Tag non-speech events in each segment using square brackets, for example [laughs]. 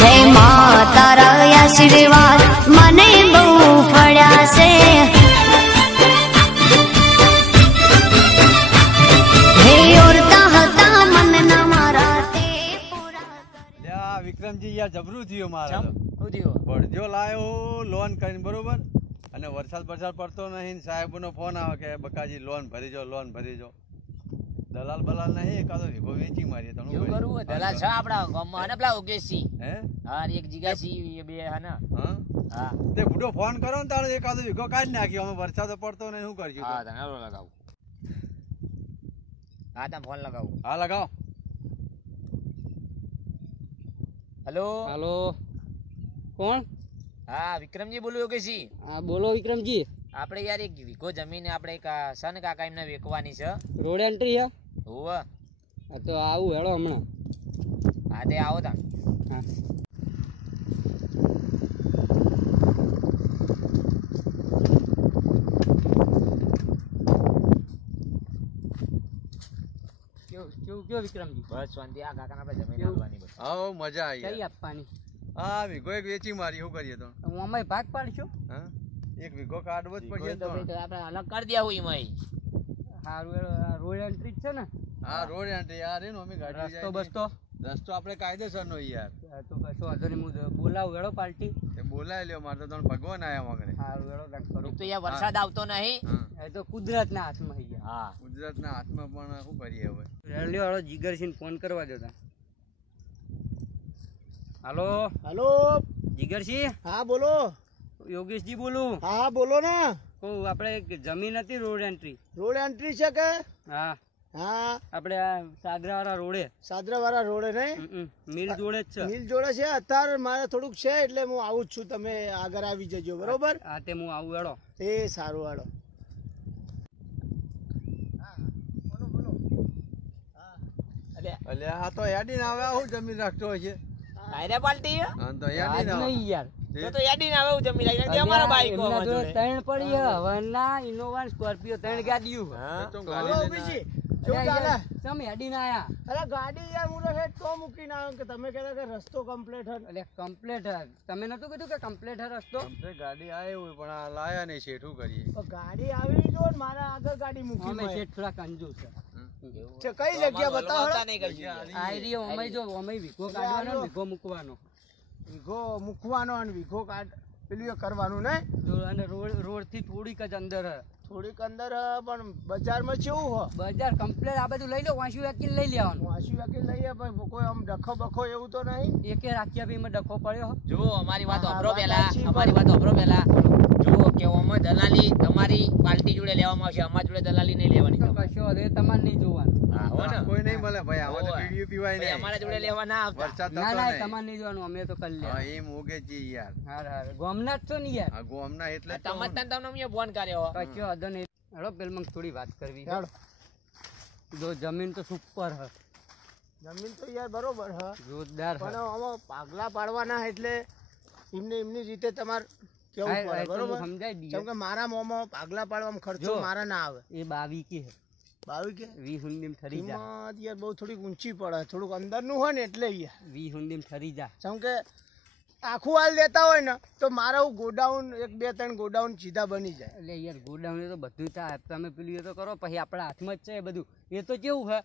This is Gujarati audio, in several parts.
હે મા તારા આશીર્વાદ મને બહુ ફળ્યા છે. હે ઓરતા હતા મનના મારા તે પૂરા કરે. વિક્રમજી યાર જબરું થયું મારે ભડજો લાયો લોન કરીને બરોબર? અને વરસાદ વરસાદ પડતો નહીં સાહેબ સાહેબનો ફોન આવે કે બકાજી લોન ભરી જો લોન ભરી જો. દલાલ બલાલ નહીં એકાદો વીઘો વેચી મારી તમે એવું કરું? હોય દલાલ છે આપડા ગામમાં અને પેલા ઉકેશી હે? હા એક જીગાસી એ બે હા ને? હા? તે બુડો ફોન કરો ને તારે એકાદો વીઘો કાઢી નાખ્યો અમે વરસાદ પડતો ને શું કરજો હા તને હાલો લગાવું. હા તમે ફોન લગાવો. હા લગાવો. હેલો? હેલો. કોણ? હા વિક્રમજી બોલું યોગેશી હા બોલો વિક્રમજી. આપણે યાર એક વીઘો જમીન આપણે એક સન કાકા એમને વેચવાની છે. રોડ એન્ટ્રી હે હોવ. તો આવું હેડો હમણાં. હા તે આવો તા હા. કેવું કેવું કેવું વિક્રમજી? બસ શાંતિ. આ કાકાને આપણે જમીન આવવાની બસ. મજા આવી કઈ આપવાની? હા વીઘો એક વેચી મારી શું કરીએ તો? હું અમાય ભાગ પાડશો? હા? એક વીઘો કાઢવો જ પડશે તો આપણે અલગ કરી દે હું એમાં સારું રોડ એન્ટ્રી છે ને? હા રોડ એન્ટ્રી યાર એનો અમે ગાડી રસ્તો બસ્તો. રસ્તો આપણે કાયદેસર નો યાર. તો કશો વાંધો નહીં હું બોલાવું વેળો પાર્ટી એ બોલાય લ્યો મારે તો તમને ભગવાન આયા મગરે સારું વેળો કાંઈક કરું. તો યાર વરસાદ આવતો નહીં. એ તો કુદરતના હાથમાં ગયા. હા ગુજરાતના હાથમાં પણ શું કરીએ હવે? લ્યો હેડો જીગરસિંહ ફોન કરવા દો તા હાલો? હલો? જીગરસિંહ હા બોલો. યોગેશજી બોલું. હા બોલો ને. કહું આપણે એક જમીન હતી રોડ એન્ટ્રી રોડ એન્ટ્રી છે કે? હા. હા. આપણે આ સાગરાવાળા રોડે. સાદરાવાળા રોડે નહીં. મિલ જોડે જ છે. મિલ જોડે છે? અત્યારે મારે થોડુંક છે એટલે હું આવું જ છું. તમે આગળ આવી જજો બરોબર? હા તે હું આવું હેડો. એ સારું હાલો અલ્યા હા આ તો યાદી આવે હું જમીન રાખતો હોય છે. આયરે પાલટી હા? તો યાદી ના યાર. તો તો આવે હું જમી લાગી. નથી બાઈક એમના જોડે ત્રણ પડી હે વરના ઇનોવા સ્કોર્પિયો ત્રણ ગાડીઓ. તો ગાડી લઈને બીજી અરે શું ચાલે યાર, ચમ હેડી ના આયા. અરે ગાડી યાર હું તો તો મૂકીને આવ્યો કે તમે કહેતા કે રસ્તો કમ્પ્લીટ હતો એટલે કમ્પ્લેટ હે તમે નતું કીધું કે કમ્પ્લેટ હે રસ્તો? ગાડી આવી હોય પણ આ લાયા નહીં છે શું કરીએ? ગાડી આવી જો મારા આગળ ગાડી મૂકી અમે. છે. થોડા કંજૂસ છે કઈ જગ્યા બતાવો હલવાતા ને? નહીં કરશું આ રહ્યો અમે જો અમે વિઘો કાઢવાનો ને મૂકવાનો. વીઘો મૂકવાનો અને વીઘો કાઢ પેલું એ કરવાનું ને અને રોડ રોડથી થોડીક જ અંદર. હે થોડીક અંદર પણ બજારમાં કેવું હોય. બજાર કમ્પ્લેટ આ બધું લઈ લો વાંસી વાંચીને લઈ લેવાનું. વાંસી વાકી લઈએ પણ કોઈ આમ ડખો બખો એવું તો નહીં. એકે રાખ્યા બી માં ડખો પડ્યો જુઓ જો અમારી વાત અભરો પહેલા અમારી વાત અભરો પહેલા. જો કે ઓમાં દલાલી તમારી પાર્ટી જોડે લેવામાં આવશે અમારી જોડે દલાલી નહીં લેવાની. કશો તમારે નહીં જોવાનું? કોઈ નહીં મળે. ભાઈ આમાં તો પીડીયું પીવાય નહીં. અમારા જોડે લેવા ના આવતા. વરસાદ ના ના તમારે નહીં જોવાનું. અમે તો કરી લે એમ ઉગે જી યાર. હાર હાર. ગોમના જ છો ને યાર? આ ગોમના એટલે તમે જ તમને અમને ફોન કર્યો? કશો વાંધો નહીં. હેડો પેલા થોડી વાત કરવી. જો જમીન તો સુપર હ. જમીન તો યાર બરોબર હ. જોરદાર પણ આમાં પાગલા પાડવાના એટલે એમને એમની રીતે તમારે કેવું પડે બરોબર? સમજાય દઈએ. કેમ કે મારા મોમાં પાગલા પાડવામાં ખર્ચો મારા ના આવે. એ બાવી કે હે. બાવી કે? વી હુંડીમ ઠરી જા. યાર બહુ થોડીક ઊંચી પડે થોડુંક અંદરનું હોય ને એટલે યાર. વી હુંડીમ ઠરી જા. જેમ કે આખું હાલ દેતા હોય ને તો મારા ગોડાઉન એક બે ત્રણ ગોડાઉન સીધા બની જાય. એટલે યાર ગોડાઉન તો બધું થાય. તમે પેલું એ તો કરો પછી આપણા હાથમાં જ છે એ બધું. એ તો કેવું હે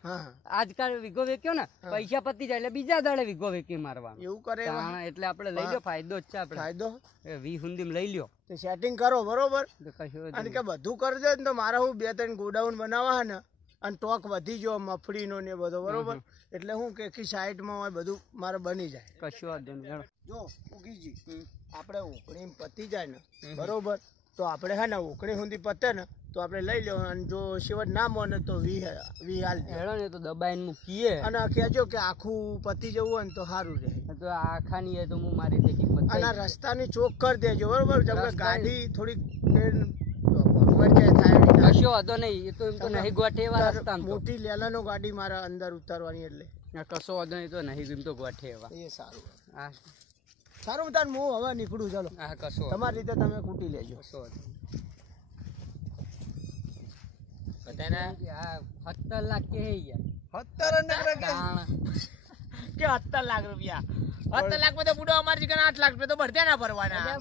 આજકાલ વીઘો વેક્યો ને પૈસા પતી જાય એટલે બીજા દાડે વીઘો વેકી મારવાનો. એવું કરે એટલે આપણે લઈ લો ફાયદો જ છે આપણે. ફાયદો? એ વી હુંદીમ લઈ લ્યો. તો સેટિંગ કરો બરોબર? અને કે બધું કરજો ને તો મારા હું બે ત્રણ ગોડાઉન બનાવવા હે ને અને ટોક વધી ગયો મફળીનો ને બધો બરોબર? એટલે હું કે સાઈડમાં હોય બધું મારે બની જાય. કશું વાંધો નહીં. જો ઉગીજી આપણે ઉકળી પતી જાય ને બરોબર? તો આપણે હે ને ઉકળી સુધી પતે ને તો આપણે લઈ લો અને જો શિવટ ના મોને તો વી વી હાલ. હેડો ને તો દબાઈને મૂકીએ. અને કહેજો કે આખું પતી જવું હોય ને તો સારું રહે. તો આખાની એ તો હું મારી તે કિંમત અને રસ્તાની ચોક કરી દેજો બરોબર? જેમ ગાડી થોડીક વચ્ચે થાય કશો વાંધો નહીં. એ તો એમ તો નહીં ગોઠે એવા તાર મોટી લેલાનો ગાડી મારા અંદર ઉતારવાની એટલે. કશો વાંધો નહીં તો નહીં એમ તો ગોઠે એવા. એ સારું. હા. સારું તાર હું હવે નીકળું ચાલો. હા કશો તમારી રીતે તમે કૂટી લેજો. કશો બધાને સત્તર લાખ કે યાર. સત્તર. કે? લાખ રૂપિયા? સત્તર લાખમાં તો બુડો અમારે આઠ લાખ રૂપિયા તો ભરત્યા ના ભરવાના.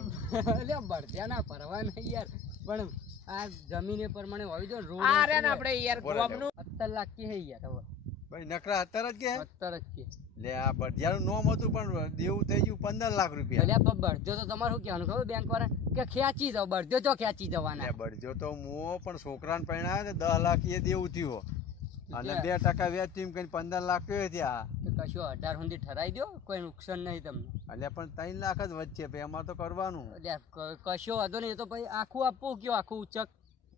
ભરત્યા ના ફરવા નહીં યાર. પણ આ જમીન એ પ્રમાણે હોવી જો રોડ આ રે ને આપણે યાર ગોમનું સત્તર લાખ કે હે યાર હવે. ભાઈ નકરા અત્યારે જ કે? સત્તર જ કે. લે આ ભરજાનું નોમ હતું પણ દેવું થઈ ગયું પંદર લાખ રૂપિયા. અલ્યા પણ બળદ્યો તો તમારે શું કહેવાનું ખબર બેંક વાળા કે ખેંચી જાવ બડજો તો ખેંચી જવાના. બડજો તો મુઓ પણ છોકરાને પરણાવે ને દસ લાખ એ દેવું થયું અને બે ટકા વ્યાજથી કઈ પંદર લાખ કયો ત્યાં કશું અઢાર સુધી ઠરાઈ દો કોઈ નુકસાન નહીં તમને. એટલે પણ ત્રણ લાખ જ વધશે ભાઈ અમારે તો કરવાનું. એટલે કશો વાંધો નહીં તો પછી આખું આપવું કયો આખું ઉચક.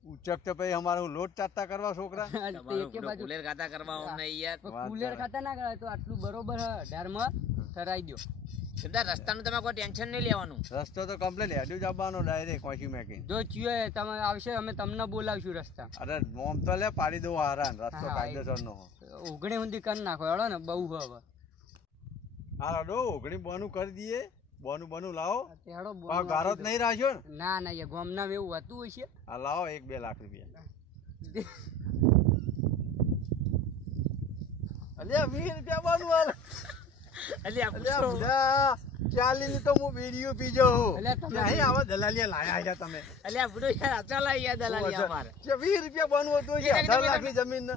ઉચક તો ભાઈ અમારે હું લોટ ચાટતા કરવા છોકરા? [laughs] કુલેર ખાતા કરવા કુલેર ખાતા ના કરાય તો આટલું બરોબર અઢારમાં ઠરાઈ દો સીધા રસ્તાનું તમે કોઈ ટેન્શન નહીં લેવાનું. રસ્તો તો કમ્પ્લીટ હેડ્યું જ આવવાનો ડાયરેક્ટ વાંચી મેકિંગ જો ચિયો તમે આવશે અમે તમને બોલાવશું રસ્તા. અરે મોમ તો લે પાડી દઉં હારા રસ્તો હા, કાયદેસર નો ઓગણે ઊંધી કરી નાખો હેડો ને બહુ હવે. હા રડો ઓગણી બોનું કરી દઈએ બોનું બોનું લાવો. હેડો. ગારો જ નહીં રાખ્યો ને? ના ના એ ગોમના એવું હતું હશે. આ લાવો એક બે લાખ રૂપિયા. અલ્યા વીસ રૂપિયા બોનું હાલ અલ્યા અલ્યા બુડા ચાલી ની તો હું વીડિયો પીજો નહીં આવા દલાલિયા લાયા છે તમે. અલ્યા બુડો યાર અચલ યાર અમારે. છે વીસ રૂપિયા બોનું હતું છે અઢાર તમે- લાખની જમીન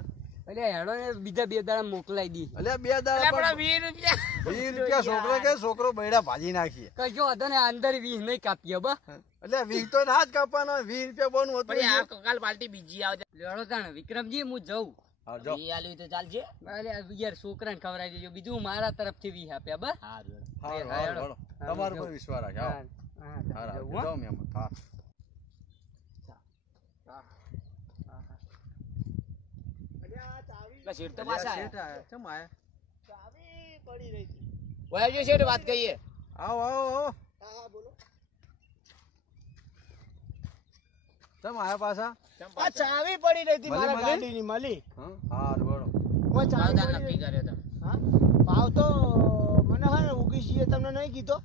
હેડો ને બીજા બે દાડા મોકલાઈ દી. બે દાડા વીસ રૂપિયા. વીસ રૂપિયા છોકરો કે છોકરો બૈડા ભાજી નાખીએ. કજો હતો ને અંદર વીસ નહીં કાપીએ બા. એટલે વીસ તો ના જ કાપવાનો વીસ રૂપિયા બોનું હતું આ કાલ પાર્ટી બીજી આવજે. લેડો તાણ વિક્રમજી હું જઉં. હા, જો. વી તો ચાલશે અરે યાર છોકરાને ખવડાવી દેજો. બીજું મારા તરફથી આપ્યા બા હા. તમારા પર વિશ્વાસ રાખે હા, હા. જવું, મેમ. હા. વાત કહીએ આવો આવો આવો. હા હા બોલો. આયા પાછા? આ ચાવી પડી રહી હતી મારા? ગાડીની મળી હા બોલો. હું ચાવી નક્કી કર્યો તમે. હા? ભાવ તો મને હા ને ઉગીશીએ તમને નહીં કીધો?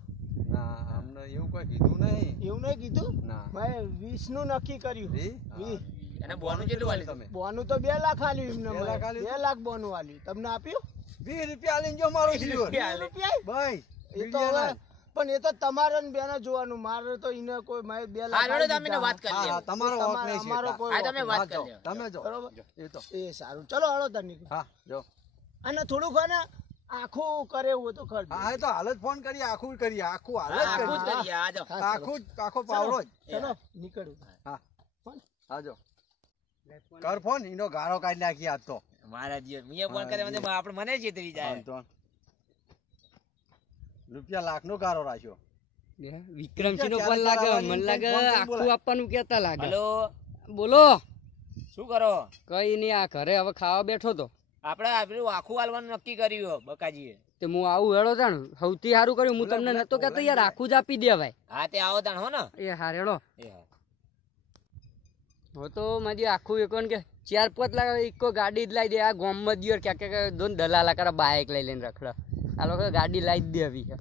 ના અમને એવું કોઈ કીધું નહીં. એવું નહીં કીધું? ના. મેં વીસનું નક્કી કર્યું? વીસ અને બોનું કેટલું વાલી તમે? બોનું તો બે લાખ આલ્યું એમને બે લાખ બોનું આલ્યું. તમને આપ્યું? વીસ રૂપિયા આલીને જો મારો વીસ રૂપિયા ભાઈ એ તો હવે પણ એ તો તમારે ને બેને જોવાનું. મારે તો એને કોઈ મારે બે લાખ તમે વાત કરી તમારો હક નહીં અમારો કોઈ તમે વાત કરી તમે જો. બરોબર. એ તો. એ સારું. ચલો હાલો તને હા જો. અને થોડુંક ને આખું કરે એવું તો ખર્ચ હા તો હાલ જ ફોન કરી આખું કરીએ આખું હાલ જ ચલો. આખું જ આખો પાવડો જ. ચલો નીકળું હા. કર ફોન એનો ગાળો કાઢી નાખી આજ તો. મારા જીવન મેં ફોન કર્યો મને આપણે મને ચેતરી જાય. રૂપિયા લાખ નો ગાળો રાખ્યો વિક્રમસિંહ નો ફોન લાગે? મને લાગે આખું આપવાનું કેતા લાગે. હલો? બોલો. શું કરો? કઈ નહીં આ ઘરે હવે ખાવા બેઠો તો. આપણે આપણું આખું હાલવાનું નક્કી કર્યું બકાજીએ. તે હું આવું હેળો તાણ સૌથી સારું કર્યું. હું તમને નતો કેતો યાર આખું જ આપી દે ભાઈ હા તે આવો તાણ હો ને. એ હા હેડો હો. તો મારી આખું એક કે ચાર પાંચ લાખ ઇકો ગાડી જ લાવી દે આ ગામમાં દિયો ક્યાંક ક્યાં દોન દલાલા કરે બાઇક લઈ લઈને રખડે. આ લોકો ગાડી લાવી જ દેવી છે.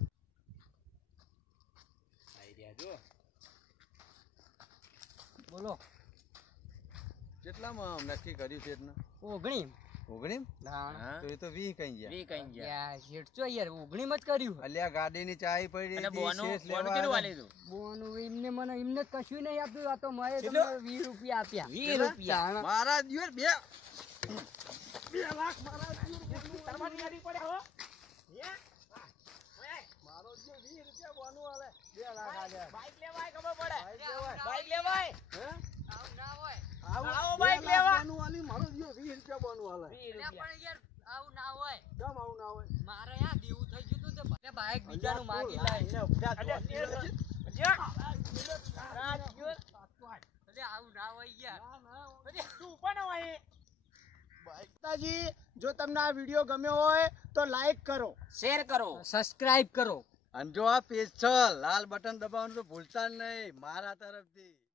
બોલો. કેટલામાં નક્કી કર્યું છે એટલે? ઓગણી ઓગણી હા. તો એ તો વી કઈ ગયા. વી કઈ ગયા. યાર શેઠ યાર ઓગણી માં જ કર્યું. અલ્યા ગાડીની ચાવી પડી અને બોનું બોનું લેવા કેટલું આવ્યા. તું? બોનું એમને મને એમને કશું નહીં આપ્યું. આ તો મેં કેટલું? તમને વીસ રૂપિયા આપ્યા. વી રૂપિયા. મારા દિવસ બે બાઈક લેવાય ખબર પડે. બાઈક લેવાય. આવું આવો બાઈક લેવા. બોનું આલી, મારો દિવસ વીસ રૂપિયા બોનું આલે. અલ્યા પણ યાર આવું ના હોય. કેમ આવું ના હોય? મારે યાર દેવું થઈ ગયું તું તે બાઈક બીજાનું માગી લાય. આવું ના હોય યાર. તું ઉપર હોય. માતાજી જો તમને આ વીડિયો ગમ્યો હોય તો લાઈક કરો. શેર કરો. સબસ્ક્રાઇબ કરો. અને જો આ પેજ છ લાલ બટન દબાવવાનું તો ભૂલતા જ નહીં મારા તરફથી.